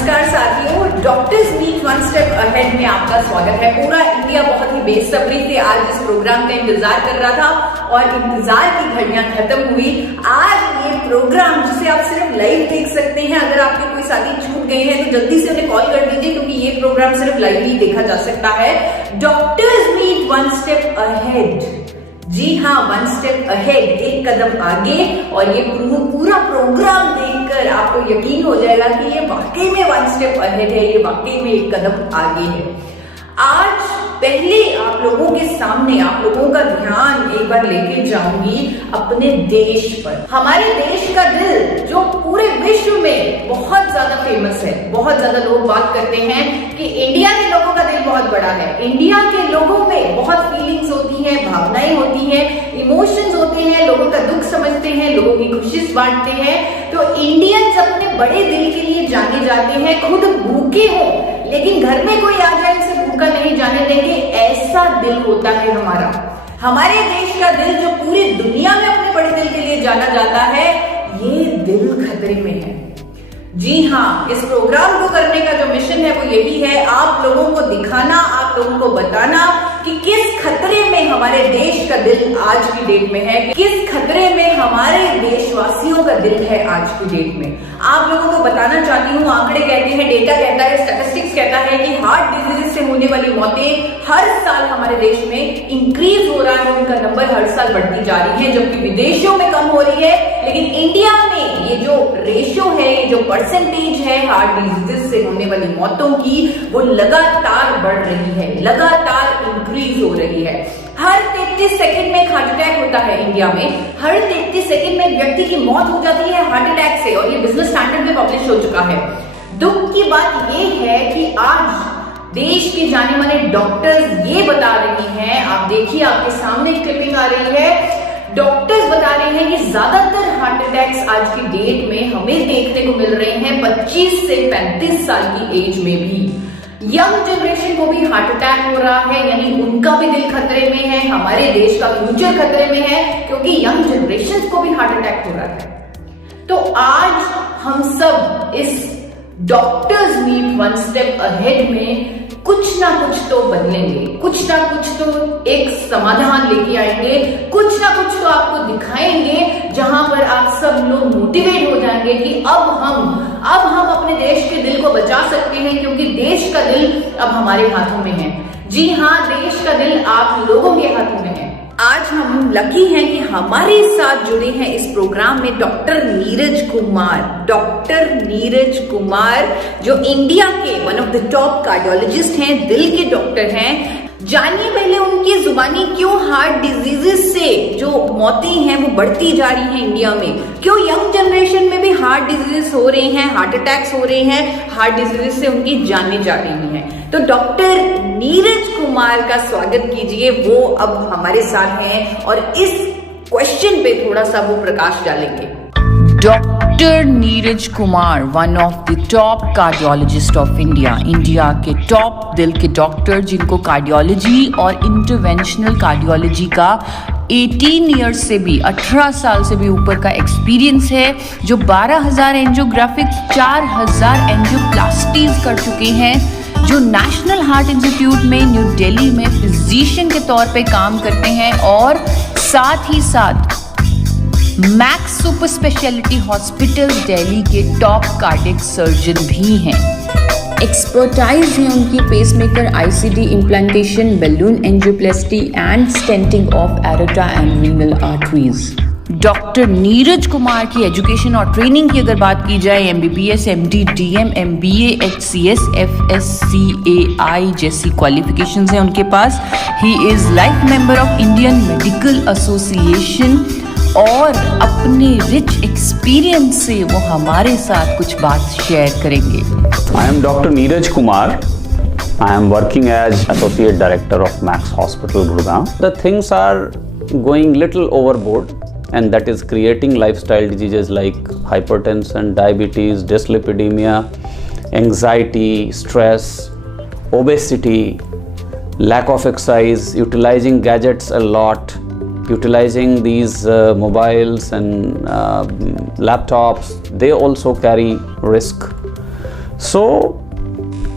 नमस्कार साथियों, doctors meet one step ahead में आपका स्वागत है। पूरा इंडिया बहुत ही बेसब्री से आज इस प्रोग्राम का इंतजार कर रहा था और इंतजार की घड़ियां खत्म हुई। आज ये प्रोग्राम जिसे आप सिर्फ लाइव देख सकते हैं, अगर आपके कोई साथी छूट गए हैं तो जल्दी से उन्हें कॉल कर दीजिए, क्योंकि ये प्रोग्राम सिर्फ लाइव ही देखा जा सकता है। Doctors meet one step ahead, जी हाँ, वन स्टेप अहेड, एक कदम आगे। और ये पूरा प्रोग्राम देखकर आपको यकीन हो जाएगा कि ये वाकई में वन स्टेप अहेड है, ये वाकई में एक कदम आगे है। आज पहले आप लोगों के सामने आप लोगों का ध्यान एक बार लेके जाऊंगी अपने देश पर। हमारे देश का दिल जो पूरे विश्व में बहुत ज्यादा फेमस है, बहुत ज्यादा लोग बात करते हैं कि इंडिया के लोगों का दिल बहुत बड़ा है। इंडिया के लोगों में बहुत फीलिंग्स होती हैं, भावनाएं होती हैं, इमोशंस होते हैं, लोगों का दुख समझते हैं, लोगों की खुशी बांटते हैं। तो इंडियंस अपने बड़े दिल के लिए जाने जाते हैं। खुद भूखे हो लेकिन घर में कोई आ जाए इसे भूखा नहीं जाने देंगे, ऐसा दिल होता है हमारा। हमारे देश का दिल जो पूरी दुनिया में अपने बड़े दिल के लिए जाना जाता है, ये दिल खतरे में है। जी हाँ, इस प्रोग्राम को करने का जो मिशन है वो यही है, आप लोगों को दिखाना, आप लोगों को बताना कि किस खतरे में हमारे देश का दिल आज की डेट में है, किस खतरे में हमारे देशवासियों का दिल है आज की डेट में। आप लोगों को बताना चाहती हूँ, आंकड़े कहते हैं, डेटा कहता है, स्टैटिस्टिक्स कहता है कि हार्ट डिजीज से होने वाली मौतें हर साल हमारे देश में इंक्रीज हो रहा है, उनका नंबर हर साल बढ़ती जा रही है, जबकि विदेशों में कम हो रही है। लेकिन इंडिया में ये जो रेशो है, ये जो परसेंटेज है हार्ट डिजीज से होने वाली मौतों की, वो लगातार बढ़ रही है, लगातार इंक्रीज हो रही है। हर 33 सेकंड में एक हार्ट अटैक होता है इंडिया में। हर 33 सेकंड में एक व्यक्ति की मौत हो जाती है हार्ट अटैक से, और ये बिजनेस स्टैंडर्ड में पब्लिश हो चुका है। दुख की बात ये है कि आज देश के जाने माने डॉक्टर्स ये बता रहे हैं, आप देखिए आपके सामने क्लिपिंग आ रही है, डॉक्टर्स बता रहे हैं कि ज्यादातर हार्ट अटैक्स आज की डेट में हमें देखने को मिल रहे हैं 25 से 35 साल की एज में भी। यंग जनरेशन को भी हार्ट अटैक हो रहा है, यानी उनका भी दिल खतरे में है, हमारे देश का फ्यूचर खतरे में है, क्योंकि यंग जनरेशन को भी हार्ट अटैक हो रहा है। तो आज हम सब इस doctors meet one step ahead में कुछ ना कुछ तो बदलेंगे, कुछ ना कुछ तो एक समाधान लेके आएंगे, कुछ ना कुछ तो आपको दिखाएंगे, जहां पर आप सब लोग मोटिवेट हो जाएंगे कि अब हम अपने देश के दिल को बचा सकते हैं, क्योंकि देश का दिल अब हमारे हाथों में है। जी हाँ, देश का दिल आप लोगों के हाथों में है। आज हम लकी हैं कि हमारे साथ जुड़े हैं इस प्रोग्राम में डॉक्टर नीरज कुमार। डॉक्टर नीरज कुमार जो इंडिया के one of the top cardiologist हैं, दिल के डॉक्टर हैं। जानिए पहले उनकी जुबानी क्यों हार्ट डिजीजेस से जो मौतें हैं वो बढ़ती जा रही हैं इंडिया में, क्यों यंग जनरेशन में भी हार्ट डिजीजेस हो रहे हैं, हार्ट अटैक्स हो रहे हैं, हार्ट डिजीजेस से उनकी जानें जा रही हैं। तो डॉक्टर नीरज कुमार का स्वागत कीजिए, वो अब हमारे साथ हैं और इस क्वेश्चन पे थोड़ा सा वो प्रकाश डालेंगे। Doctor Neeraj Kumar, one of the top cardiologist of India, India के टॉप दिल के डॉक्टर, जिनको कार्डियोलॉजी और इंटरवेंशनल कार्डियोलॉजी का 18 ईयर्स से भी, 18 साल से भी ऊपर का एक्सपीरियंस है, जो 12,000 एंजियोग्राफिक्स, 4,000 एंजियोप्लास्टीज कर चुके हैं, जो नेशनल हार्ट इंस्टीट्यूट में न्यू दिल्ली में फिजिशियन के तौर पे काम करते हैं, और साथ ही साथ Max super speciality hospital Delhi के टॉप कार्डियक सर्जन भी हैं। एक्सपर्टाइज है उनकी pacemaker, ICD implantation, balloon angioplasty and stenting of aorta and renal arteries. Doctor Neeraj Kumar की एजुकेशन और ट्रेनिंग की अगर बात की जाए, MBBS, MD, DM, MBA, HCS, FSCAI जैसी क्वालिफिकेशंस हैं उनके पास। He is life member of Indian medical association, और अपने रिच एक्सपीरियंस से वो हमारे साथ कुछ बात शेयर करेंगे। I am Dr. Neeraj Kumar. I am working as Associate Director of Max Hospital, Gurgaon. The things are going little overboard, and that is creating lifestyle diseases like hypertension, diabetes, dyslipidemia, anxiety, stress, obesity, lack of exercise, utilizing gadgets a lot, utilizing these mobiles and laptops. They also carry risk. So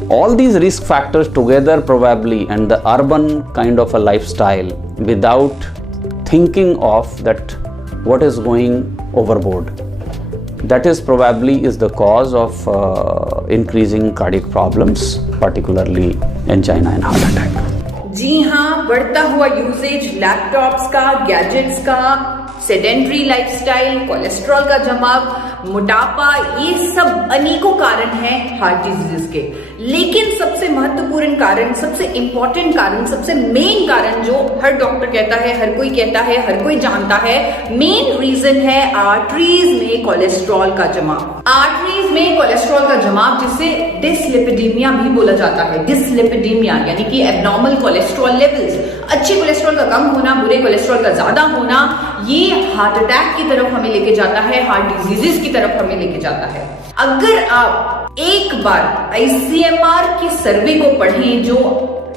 all these risk factors together probably, and the urban kind of a lifestyle without thinking of that what is going overboard, that is probably is the cause of increasing cardiac problems, particularly angina and heart attack. जी हाँ, बढ़ता हुआ usage laptops का, gadgets का, sedentary lifestyle, cholesterol का जमाव, मोटापा, ये सब अनेकों कारण हैं हार्ट डिजीजेस के। लेकिन सबसे महत्वपूर्ण कारण, सबसे इंपॉर्टेंट कारण, सबसे मेन कारण जो हर डॉक्टर कहता है, हर कोई कहता है, हर कोई जानता है, मेन रीजन है आर्टरीज में कोलेस्ट्रॉल का जमाव। आर्टरीज में कोलेस्ट्रॉल का जमाव, जिसे डिसलिपिडीमिया भी बोला जाता है। डिसलिपिडीमिया यानी कि एबनॉर्मल कोलेस्ट्रॉल लेवल्स, अच्छे कोलेस्ट्रॉल का कम होना, बुरे कोलेस्ट्रॉल का ज्यादा होना, ये हार्ट अटैक की तरफ हमें लेके जाता है, हार्ट डिजीजेस की तरफ हमें लेके जाता है। अगर आप एक बार आईसीएमआर के सर्वे को पढ़ें जो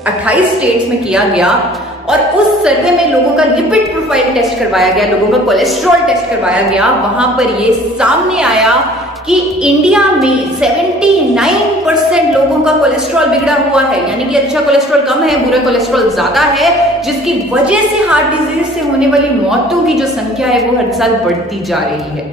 28 स्टेट्स में किया गया, और उस सर्वे में लोगों का लिपिड प्रोफाइल टेस्ट करवाया गया, लोगों का कोलेस्ट्रॉल टेस्ट करवाया गया, वहां पर ये सामने आया कि इंडिया में 79% लोगों का कोलेस्ट्रॉल बिगड़ा हुआ है, यानी कि अच्छा कोलेस्ट्रॉल कम है, बुरा कोलेस्ट्रॉल ज्यादा है, जिसकी वजह से हार्ट डिजीज से होने वाली मौतों की जो संख्या है वो हर साल बढ़ती जा रही है।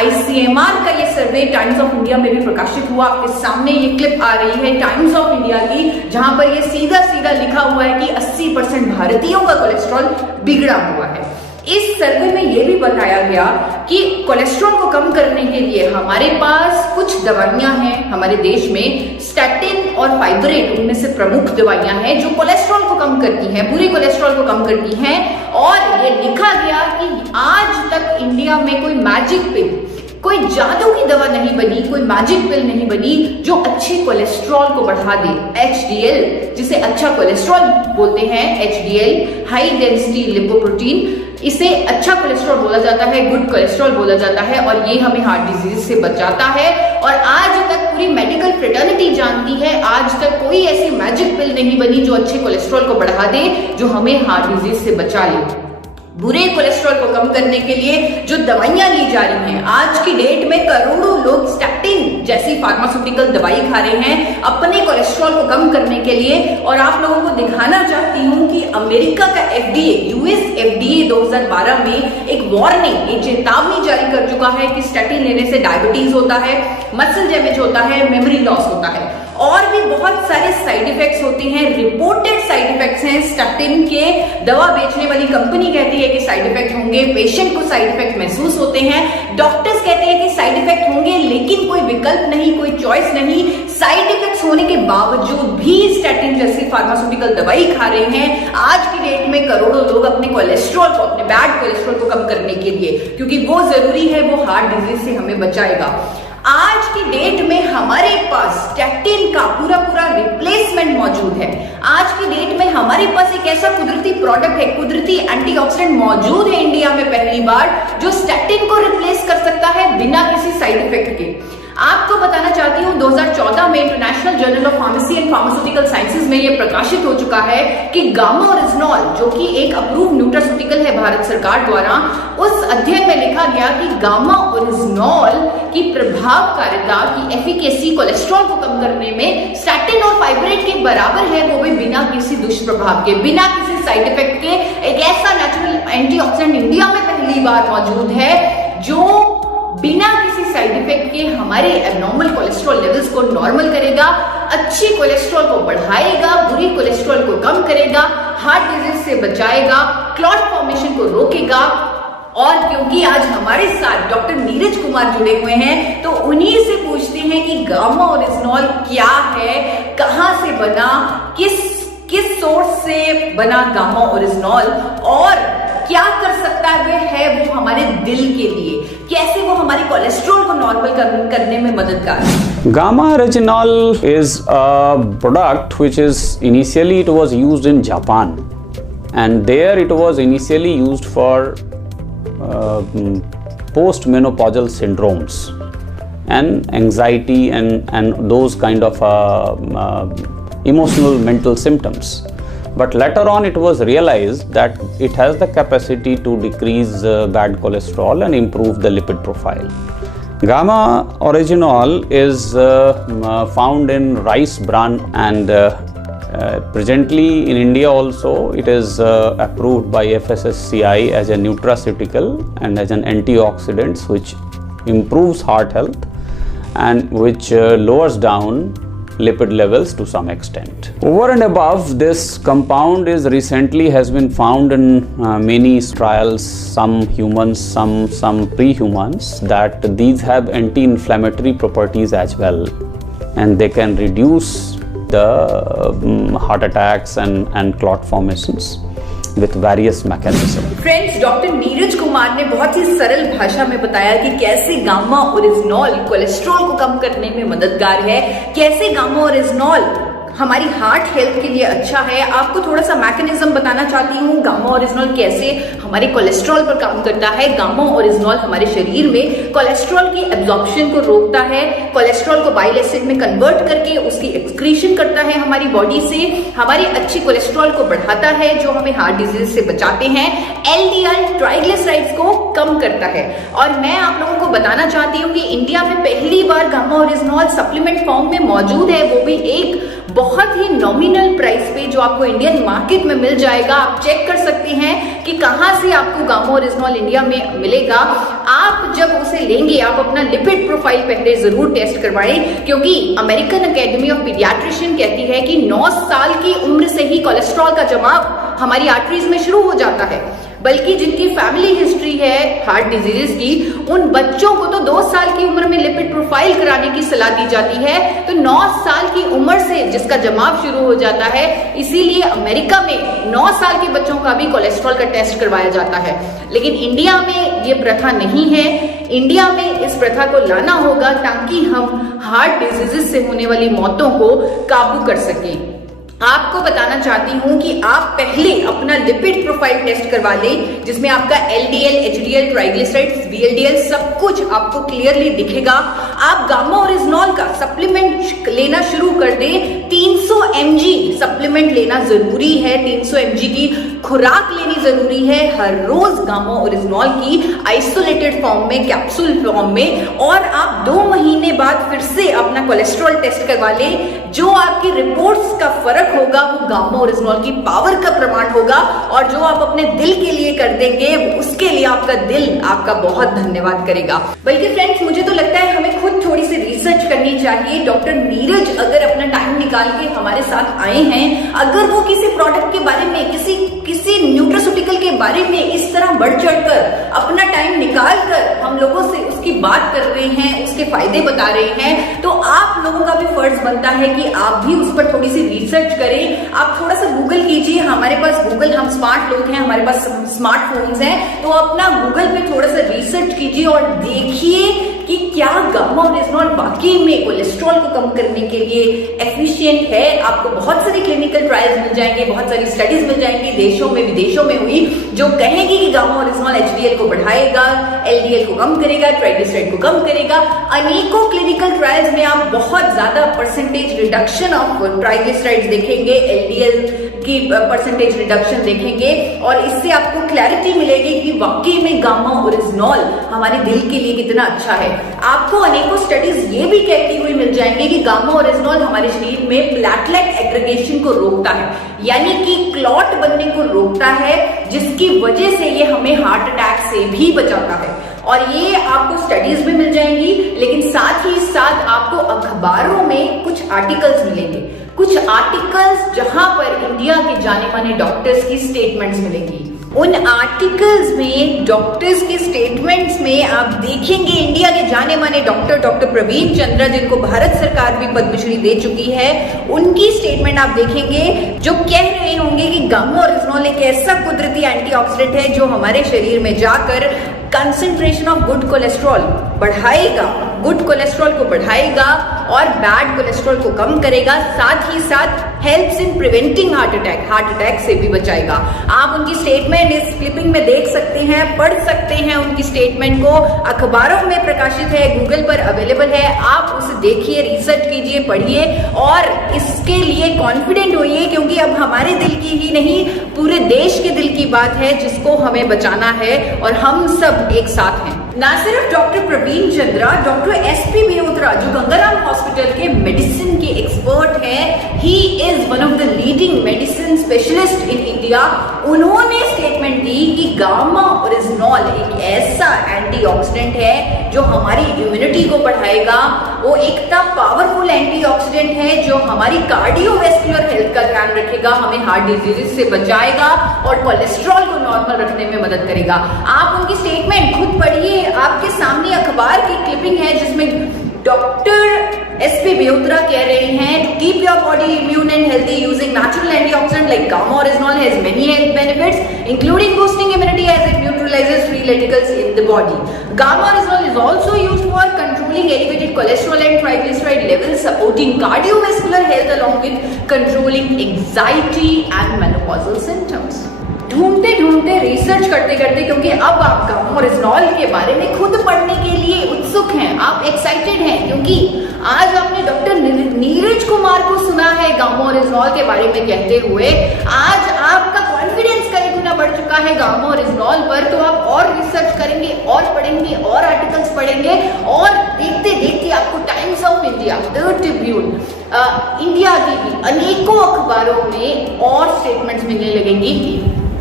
आईसीएमआर का ये सर्वे टाइम्स ऑफ इंडिया में भी प्रकाशित हुआ। आपके सामने ये क्लिप आ रही है टाइम्स ऑफ इंडिया की, जहां पर ये सीधा सीधा लिखा हुआ है कि 80% भारतीयों का कोलेस्ट्रॉल बिगड़ा हुआ है। इस सर्वे में यह भी बताया गया कि कोलेस्ट्रॉल को कम करने के लिए हमारे पास कुछ दवाइयां हैं हमारे देश में। स्टैटिन और फाइब्रेट उनमें से प्रमुख दवाइयां हैं जो कोलेस्ट्रॉल को कम करती हैं, बुरे कोलेस्ट्रॉल को कम करती हैं। और ये लिखा गया कि आज तक इंडिया में कोई मैजिक पिल, कोई जादू की दवा नहीं बनी, कोई मैजिक पिल नहीं बनी जो अच्छे कोलेस्ट्रॉल को बढ़ा दे। HDL, जिसे अच्छा कोलेस्ट्रॉल बोलते हैं, HDL हाई डेंसिटी लिपोप्रोटीन, इसे अच्छा कोलेस्ट्रॉल बोला जाता है, गुड कोलेस्ट्रॉल बोला जाता है, और ये हमें हार्ट डिजीज से बचाता है। और आज तक पूरी मेडिकल फ्रेटर्निटी जानती है, आज तक कोई ऐसी मैजिक पिल नहीं बनी जो अच्छे कोलेस्ट्रॉल को बढ़ा दे, जो हमें हार्ट डिजीज से बचा ले। बुरे कोलेस्ट्रॉल को कम करने के लिए जो दवाइयां ली जा रही हैं, आज की डेट में करोड़ों लोग स्टैटिन जैसी फार्मास्यूटिकल दवाई खा रहे हैं अपने कोलेस्ट्रॉल को कम करने के लिए। और आप लोगों को दिखाना चाहती हूं कि अमेरिका का FDA, US FDA 2012 में एक वार्निंग, एक चेतावनी जारी कर चुका है कि स्टैटिन लेने से डायबिटीज होता है, मसल डैमेज होता है, मेमोरी लॉस होता है, और भी बहुत सारे साइड इफेक्ट्स होते हैं। रिपोर्टेड साइड इफेक्ट्स हैं स्टैटिन के। दवा बेचने वाली कंपनी कहती है कि साइड इफेक्ट होंगे, पेशेंट को साइड इफेक्ट महसूस होते हैं, डॉक्टर्स कहते हैं कि साइड इफेक्ट होंगे, लेकिन कोई विकल्प नहीं, कोई चॉइस नहीं। साइड इफेक्ट्स होने के बावजूद भी स्टैटिन जैसी फार्मास्यूटिकल दवाई खा रहे हैं आज की डेट में करोड़ों लोग अपने कोलेस्ट्रॉल को, अपने बैड कोलेस्ट्रॉल को कम करने के लिए, क्योंकि वो जरूरी है, वो हार्ट डिजीज से हमें बचाएगा। आज की डेट में हमारे पास स्टैटिन का पूरा रिप्लेसमेंट मौजूद है। आज की डेट में हमारे पास एक ऐसा कुदरती प्रोडक्ट है, कुदरती एंटीऑक्सीडेंट मौजूद है इंडिया में पहली बार, जो स्टैटिन को रिप्लेस कर सकता है बिना किसी साइड इफेक्ट के। आपको बताना चाहती हूं 2014 में international journal of pharmacy and pharmaceutical sciences में यह प्रकाशित हो चुका है कि गामा ओरिजिनॉल, जो कि एक अप्रूव न्यूट्रास्यूटिकल है भारत सरकार द्वारा, उस अध्ययन में लिखा गया कि गामा ओरिजिनॉल की प्रभावकारिता की एफिकेसी कोलेस्ट्रॉल को कम करने में स्टैटिन और फाइब्रेट के बराबर है, वो भी बिना किसी दुष्प्रभाव के, बिना किसी साइड इफेक्ट के। एक ऐसा नेचुरल एंटीऑक्सीडेंट इंडिया में पहली बार मौजूद है जो बिना किसी साइड इफेक्ट के हमारे एबनॉर्मल कोलेस्ट्रॉल लेवल्स को नॉर्मल करेगा, अच्छे कोलेस्ट्रॉल को बढ़ाएगा, बुरी कोलेस्ट्रॉल को कम करेगा, हार्ट डिजीज से बचाएगा, क्लॉट फॉर्मेशन को रोकेगा। और क्योंकि आज हमारे साथ डॉक्टर नीरज कुमार जुड़े हुए हैं, तो उन्हीं से पूछते हैं कि गामा ओरिजिनॉल क्या है, कहां से बना, किस सोर्स से बना गामा ओरिजिनॉल, और क्या कर सकता है वो हमारे दिल के लिए, कैसे वो हमारे कोलेस्ट्रॉल को नॉर्मल करने में मददगार है। Gamma oryginol is a product which is initially it was used in Japan, and there it was initially used for post-menopausal syndromes and anxiety and those kind of emotional mental symptoms. But later on it was realized that it has the capacity to decrease bad cholesterol and improve the lipid profile. Gamma orygenol is found in rice bran and presently in India also it is approved by FSSCI as a nutraceutical and as an antioxidant which improves heart health and which lowers down lipid levels to some extent. Over and above, this compound is recently has been found in many trials, some humans, some pre-humans, that these have anti-inflammatory properties as well, and they can reduce the heart attacks and clot formations with various mechanisms. Friends, doctor Neeraj Kumar ने बहुत ही सरल भाषा में बताया कि कैसे gamma oryzanol cholesterol को कम करने में मददगार है, कैसे गामा ओरिजिनॉल हमारी हार्ट हेल्थ के लिए अच्छा है। आपको थोड़ा सा मैकेनिज्म बताना चाहती हूँ, गामा ओरिजिनॉल कैसे हमारे कोलेस्ट्रॉल पर काम करता है। गामा ओरिजिनॉल हमारे शरीर में कोलेस्ट्रॉल की एब्जॉर्प्शन को रोकता है, कोलेस्ट्रॉल को बाइल एसिड में कन्वर्ट करके उसकी एक्सक्रीशन करता है हमारी बॉडी से, हमारी अच्छी कोलेस्ट्रॉल को बढ़ाता है जो हमें हार्ट डिजीज से बचाते हैं, एलडीएल ट्राइग्लिसराइड्स को कम करता है। और मैं आप लोगों को बताना चाहती हूँ कि इंडिया में पहली बार गामा ओरिजिनॉल सप्लीमेंट फॉर्म में मौजूद है, वो भी एक बहुत ही नॉमिनल प्राइस पे जो आपको इंडियन मार्केट में मिल जाएगा। आप चेक कर सकते हैं कि कहां से आपको गामा ओरिजिनॉल इंडिया में मिलेगा। आप जब उसे लेंगे, आप अपना लिपिड प्रोफाइल पहले जरूर टेस्ट करवाएं, क्योंकि अमेरिकन एकेडमी ऑफ पीडियाट्रिशियन कहती है कि 9 साल की उम्र से ही कोलेस्ट्रॉल का जमाव हमारी आर्टरीज में शुरू हो जाता है, बल्कि जिनकी फैमिली हिस्ट्री है हार्ट डिजीजेस की, उन बच्चों को तो 2 साल की उम्र में लिपिड प्रोफाइल कराने की सलाह दी जाती है। तो 9 साल की उम्र से जिसका जमाव शुरू हो जाता है, इसीलिए अमेरिका में 9 साल के बच्चों का भी कोलेस्ट्रॉल का टेस्ट करवाया जाता है। लेकिन इंडिया में ये प्रथा नहीं है। इंडिया में इस प्रथा को लाना होगा ताकि हम हार्ट डिजीजेस से होने वाली मौतों को काबू कर सकें। आपको बताना चाहती हूं कि आप पहले अपना लिपिड प्रोफाइल टेस्ट करवा लें, जिसमें आपका एलडीएल, एचडीएल, ट्राइग्लिसराइड्स, वीएलडीएल सब कुछ आपको क्लियरली दिखेगा। आप गामा ओरिजिनॉल का सप्लीमेंट लेना शुरू कर दें। 300 mg सप्लीमेंट लेना जरूरी है, 300 mg की खुराक लेनी जरूरी है हर रोज गामा ओरिजिनॉल की आइसोलेटेड फॉर्म में, कैप्सूल फॉर्म में। और आप 2 महीने बाद फिर से अपना कोलेस्ट्रॉल टेस्ट करवा लें। जो आपकी रिपोर्ट्स का फर्क होगा वो गामा ओरिजिनॉल की पावर का प्रमाण होगा, और जो आप अपने दिल के लिए कर देंगे उसके लिए आपका दिल आपका बहुत धन्यवाद करेगा। बल्कि फ्रेंड्स, मुझे तो लगता है हमें खुद थोड़ी सी रिसर्च करनी चाहिए। डॉक्टर नीरज अगर अपना टाइम निकाल के हमारे साथ आए हैं, अगर वो किसी प्रोडक्ट के बारे में, किसी न्यूट्रास्यूटिकल के बारे में इस तरह बढ़ चढ़कर अपना टाइम निकाल कर हम लोगों से उसकी बात कर रहे हैं, उसके फायदे बता रहे हैं, तो आप लोगों का भी फर्ज बनता है कि आप भी उस पर थोड़ी सी रिसर्च करें। आप थोड़ा सा गूगल कीजिए। हमारे पास गूगल, हम स्मार्ट लोग हैं, हमारे पास स्मार्टफोन्स हैं, तो अपना गूगल पे थोड़ा सा रिसर्च कीजिए और देखिए कि क्या गामा ओरिजिनॉल वाकई में कोलेस्ट्रॉल को कम करने के लिए एफिशिएंट है। आपको बहुत सारे क्लिनिकल ट्रायल्स मिल जाएंगे, बहुत सारी स्टडीज मिल जाएंगी देशों में विदेशों में हुई, जो कहेंगी कि गामा ओरिजिनॉल एचडीएल को बढ़ाएगा, एलडीएल को कम करेगा, ट्राइग्लिसराइड को कम करेगा। अनेकों क्लिनिकल ट्रायल्स में आप बहुत ज्यादा परसेंटेज रिडक्शन ऑफ ट्राइग्लिसराइड्स देखेंगे, एलडीएल की परसेंटेज रिडक्शन देखेंगे, और इससे आपको क्लैरिटी मिलेगी कि वाकई में गामा ओरिजिनॉल हमारे दिल के लिए कितना अच्छा है। आपको अनेकों स्टडीज ये भी कहती हुई मिल जाएंगे कि गामा ओरिजिनॉल हमारे शरीर में प्लेटलेट एग्रीगेशन को रोकता है, यानी कि क्लॉट बनने को रोकता है, जिसकी वजह से ये हमें हार्ट अटैक से भी बचाता है। और ये आपको स्टडीज में मिल जाएंगी, लेकिन साथ ही साथ आपको अखबारों में कुछ आर्टिकल्स मिलेंगे, कुछ आर्टिकल्स जहां पर इंडिया के जाने माने डॉक्टर्स की स्टेटमेंट्स मिलेंगी। उन आर्टिकल्स में, डॉक्टर्स के स्टेटमेंट्स में आप देखेंगे इंडिया के जाने माने डॉक्टर प्रवीण चंद्रा, जिनको भारत सरकार भी पद्मश्री दे चुकी है, उनकी स्टेटमेंट आप देखेंगे जो कह रहे होंगे कि गामा ओरिजिनॉल एक ऐसा कुदरती एंटीऑक्सीडेंट है जो हमारे शरीर में जाकर कंसंट्रेशन ऑफ गुड कोलेस्ट्रॉल बढ़ाएगा, गुड कोलेस्ट्रॉल को बढ़ाएगा और बैड कोलेस्ट्रॉल को कम करेगा, साथ ही साथ helps in preventing heart attack से भी बचाएगा। आप उनकी स्टेटमेंट इस क्लिपिंग में देख सकते हैं, पढ़ सकते हैं उनकी स्टेटमेंट को, अखबारों में प्रकाशित है, गूगल पर अवेलेबल है। आप उसे देखिए, रिसर्च कीजिए, पढ़िए और इसके लिए कॉन्फिडेंट होइए, क्योंकि अब हमारे दिल की ही नहीं पूरे देश के दिल की बात है जिसको हमें बचाना है, और हम सब एक साथ हैं। ना सिर्फ doctor Praveen Chandra, doctor SP Mehrotra जो गंगाराम हॉस्पिटल के मेडिसिन के एक्सपर्ट हैं, he is one of the leading medicine specialist in India. उन्होंने स्टेटमेंट दी कि गामा ओरिजिनॉल एक ऐसा एंटीऑक्सीडेंट है जो हमारी इम्यूनिटी को बढ़ाएगा। वो एक पावरफुल एंटीऑक्सीडेंट है जो हमारी कार्डियोवैस्कुलर हेल्थ का ध्यान रखेगा, हमें हार्ट डिजीज से बचाएगा और कोलेस्ट्रॉल को नॉर्मल रखने में मदद करेगा। आप उनकी स्टेटमेंट खुद पढ़िए, आपके सामने अखबार की क्लिपिंग है जिसमें डॉक्टर एसपी मेहरोत्रा कह रहे हैं to keep your body immune and healthy using natural antioxidant like gamma oryzanol has many health benefits including boosting immunity as it neutralises free radicals in the body. Gamma oryzanol is also used for controlling elevated cholesterol and triglyceride levels, supporting cardiovascular health along with controlling anxiety and menopausal symptoms। ढूंढते ढूंढते research करते करते, क्योंकि अब आप gamma oryzanol के बारे में खुद पढ़ने के लिए उत्सुक हैं, आप एक्साइटेड हैं, क्योंकि आज आपने डॉक्टर नीरज कुमार को सुना है गामा ओरिजिनॉल के बारे में कहते हुए। आज आपका कॉन्फिडेंस कई गुना बढ़ चुका है गामा ओरिजिनॉल पर, तो आप और रिसर्च करेंगे और पढ़ेंगे और आर्टिकल्स पढ़ेंगे और देखते देखते आपको times of India, the Tribune, India की भी अनेकों अखबारों में और स्टेटमेंट्स मिलने लगेंगी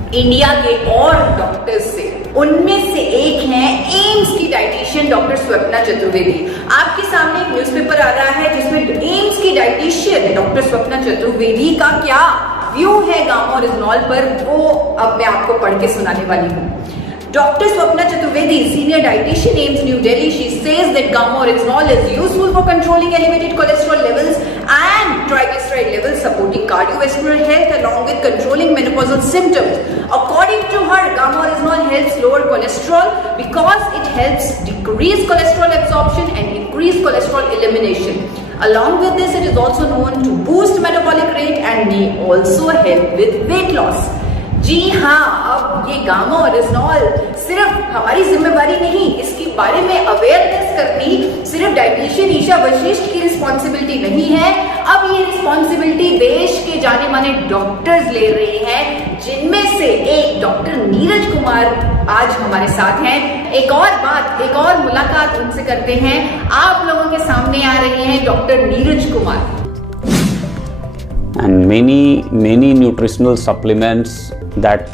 इंडिया के और डॉक्टर्स से। उनमें से एक हैं एम्स की डाइटिशियन डॉक्टर स्वप्ना चतुर्वेदी। आपके सामने एक न्यूज़पेपर आ रहा है जिसमें एम्स की डाइटिशियन डॉक्टर स्वप्ना चतुर्वेदी का क्या व्यू है गामा ओरिजिनॉल पर, वो अब मैं आपको पढ़ के सुनाने वाली हूँ। Dr. Swapna Chaturvedi, senior dietitian, AIIMS New Delhi, she says that gamma oryzanol is useful for controlling elevated cholesterol levels and triglyceride levels, supporting cardiovascular health along with controlling menopausal symptoms. According to her, gamma oryzanol helps lower cholesterol because it helps decrease cholesterol absorption and increase cholesterol elimination. Along with this, it is also known to boost metabolic rate and may also help with weight loss. जी हाँ, अब ये gamma oryzanol सिर्फ हमारी जिम्मेवारी नहीं, इसके बारे में अवेयरनेस करनी सिर्फ डाइटिशियन ईशा वशिष्ठ की रिस्पॉन्सिबिलिटी नहीं है। अब ये रिस्पॉन्सिबिलिटी देश के जाने माने डॉक्टर्स ले रहे हैं, जिनमें से एक डॉक्टर नीरज कुमार आज हमारे साथ हैं। एक और बात, एक और मुलाकात उनसे करते हैं। आप लोगों के सामने आ रहे हैं doctor Neeraj Kumar. And many nutritional supplements that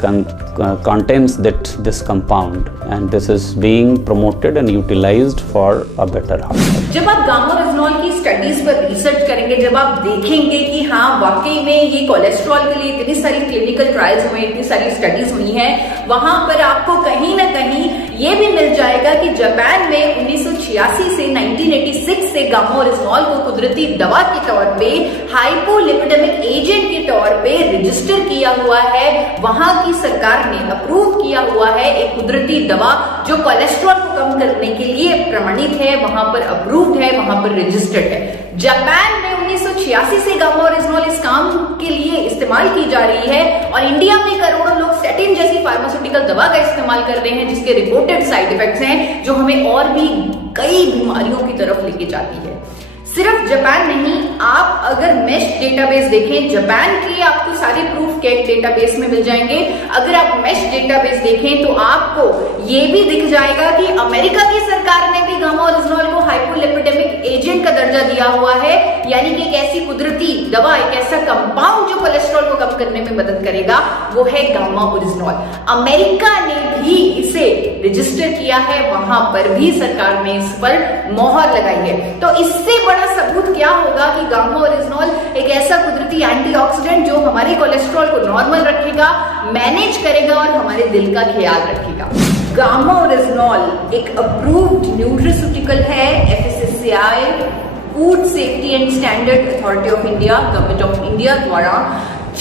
contains this compound, and this is being promoted and utilized for a better health. जब आप गामा ओरिजिनॉल की स्टडीज पर रिसर्च करेंगे, जब आप देखेंगे कि हाँ वाकई में ये कोलेस्ट्रॉल के लिए इतनी सारी क्लिनिकल ट्रायल्स हुए, इतनी सारी स्टडीज हुई हैं, वहां पर आपको कहीं ना कहीं ये भी मिल जाएगा कि जापान में 1986 से 1986 से गामा ओरिजिनॉल को कुदरती दवा के तौर पे, हाइपोलिपिडेमिक एजेंट के तौर पे रजिस्टर किया हुआ है। वहां की सरकार ने अप्रूव किया हुआ है एक कुदरती दवा जो कोलेस्ट्रॉल को कम करने के लिए प्रमाणित है, वहां पर अप्रूव्ड है, वहां पर रजिस्टर्ड है। जापान में 1986 से गामा ओरिजिनॉल इस काम के लिए इस्तेमाल की जा रही है और इंडिया में करोड़ों लोग स्टेटिन जैसी फार्मास्यूटिकल दवा का इस्तेमाल कर रहे हैं, जिसके रिपोर्टेड साइड इफेक्ट्स हैं जो हमें और भी कई बीमारियों की तरफ लेके जाती है। सिर्फ जापान नहीं, आप अगर मेश डेटाबेस देखें, जापान के आपको सारे प्रूफ केक डेटाबेस में मिल जाएंगे। अगर आप मेश डेटाबेस देखें तो आपको ये भी दिख जाएगा कि अमेरिका की सरकार ने भी गामा ओरिजिनॉल को हाइपोलिपिडेमिक एजेंट का दर्जा दिया हुआ है, यानी कि एक ऐसी कुदरती दवा, एक ऐसा कंपाउंड जो कोलेस्ट्रॉल को कम करने में मदद करेगा, वो है गामा ओरिजिनॉल। अमेरिका ने भी इसे रजिस्टर किया है, वहां पर भी सरकार ने इस पर मोहर लगाई है। तो इससे बड़ा सबूत क्या होगा कि गामा ओरिजिनॉल एक ऐसा कुदरती एंटीऑक्सीडेंट जो हमारे कोलेस्ट्रॉल को नॉर्मल रखेगा, मैनेज करेगा और हमारे दिल का ख्याल रखेगा। गामा ओरिजिनॉल एक अप्रूव्ड न्यूट्रास्यूटिकल है FSSAI, food safety and standard authority of India, government of India द्वारा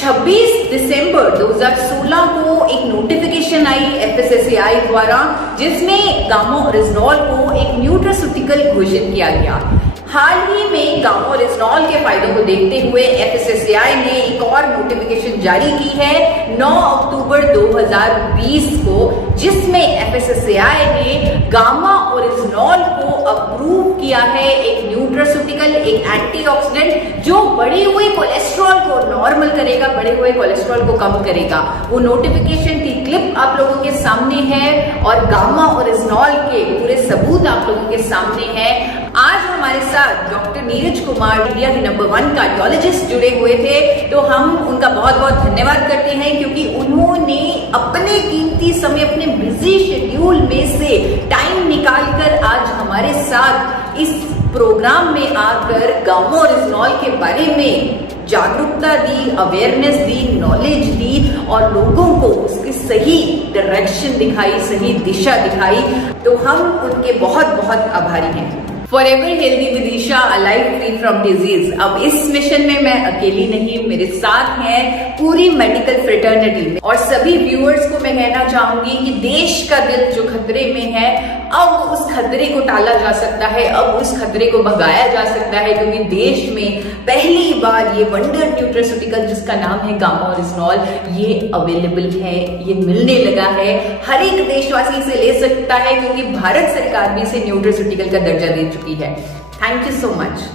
26 दिसंबर 2016 को एक नोटिफिकेशन आई FSSAI द्वारा, जिसमें गामा ओरिजिनॉल को एक न्यूट्रास्यूटिकल घोषित किया गया। हाल ही में गामा ओरिजिनॉल के फायदों को देखते हुए FSSAI ने एक और नोटिफिकेशन जारी की है 9 अक्टूबर 2020 को, जिसमें FSSAI ने गामा ओरिजिनॉल को अप्रूव किया है एक न्यूट्रास्यूटिकल, एक एंटीऑक्सीडेंट जो बढ़ी हुई कोलेस्ट्रॉल को नॉर्मल करेगा, बढ़े हुए कोलेस्ट्रॉल को कम करेगा। वो नोटिफिकेशन थी क्लिप आप लोगों के सामने है और गामा और इजनॉल के पूरे सबूत आप लोगों के सामने हैं। आज हमारे साथ डॉक्टर नीरज कुमार, इंडिया के नंबर 1 कार्डियोलॉजिस्ट जुड़े हुए थे, तो हम उनका बहुत बहुत धन्यवाद करते हैं क्योंकि उन्होंने अपने कीमती समय, अपने बिजी शेड्यूल में से टाइम निकालकर आज हमारे साथ इस प्रोग्राम में आकर गामा और इजनॉल के बारे में जागरूकता दी, अवेयरनेस दी, नॉलेज दी और लोगों को उसकी सही डायरेक्शन दिखाई, सही दिशा दिखाई। तो हम उनके बहुत बहुत आभारी हैं। Forever healthy with Isha, alive free from disease. अब इस मिशन में मैं अकेली नहीं, मेरे साथ हैं पूरी मेडिकल फ्रेटर्निटी। और सभी व्यूअर्स को मैं कहना चाहूंगी कि देश का दिल जो खतरे में है, अब उस खतरे को टाला जा सकता है, अब उस खतरे को भगाया जा सकता है, क्योंकि देश में पहली बार ये वंडर न्यूट्रास्यूटिकल जिसका नाम है गामा और इजनॉल, ये अवेलेबल है, ये मिलने लगा है। हर एक देशवासी इसे ले सकता है क्योंकि भारत सरकार भी इसे न्यूट्रास्यूटिकल का दर्जा दे चुकी है। Thank you so much.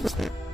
Okay.